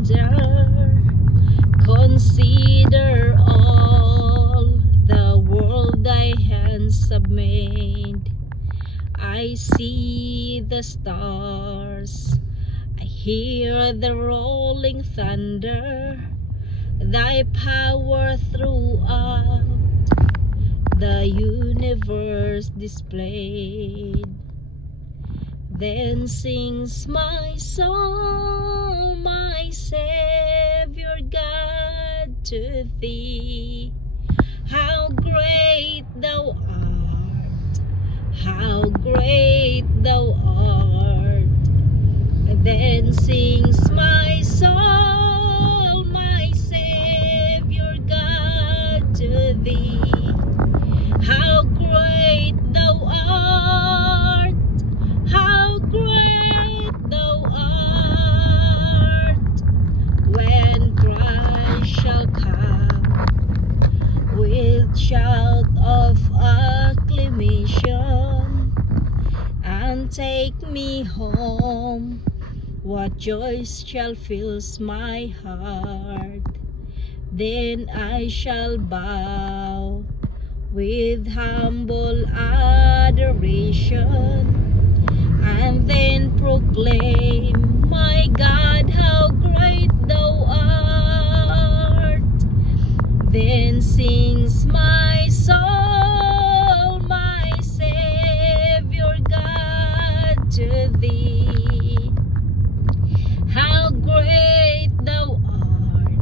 wonder. Consider all the world thy hands have made. I see the stars, I hear the rolling thunder, thy power throughout the universe displayed. Then sings my soul, my Savior God, to thee. How great thou art, how great thou art. Then sings my soul, my Savior God, to thee. How great thou art, how great thou art. When Christ shall come with shout of acclamation and take me home, what joy shall fill my heart. Then I shall bow with humble adoration and then proclaim, my God, how great thou art. Then sings my soul, my Savior God, to thee. How great thou art,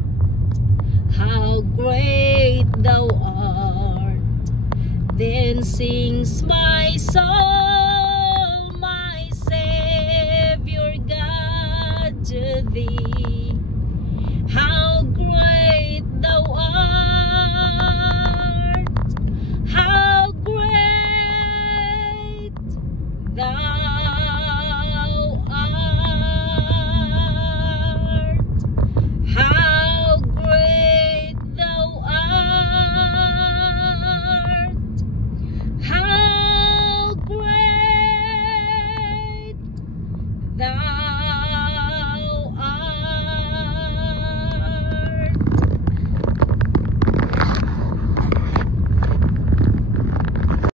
how great thou art. Then sings my soul, my Savior God, to thee. How great thou art, how great thou art, how great thou art, how great thou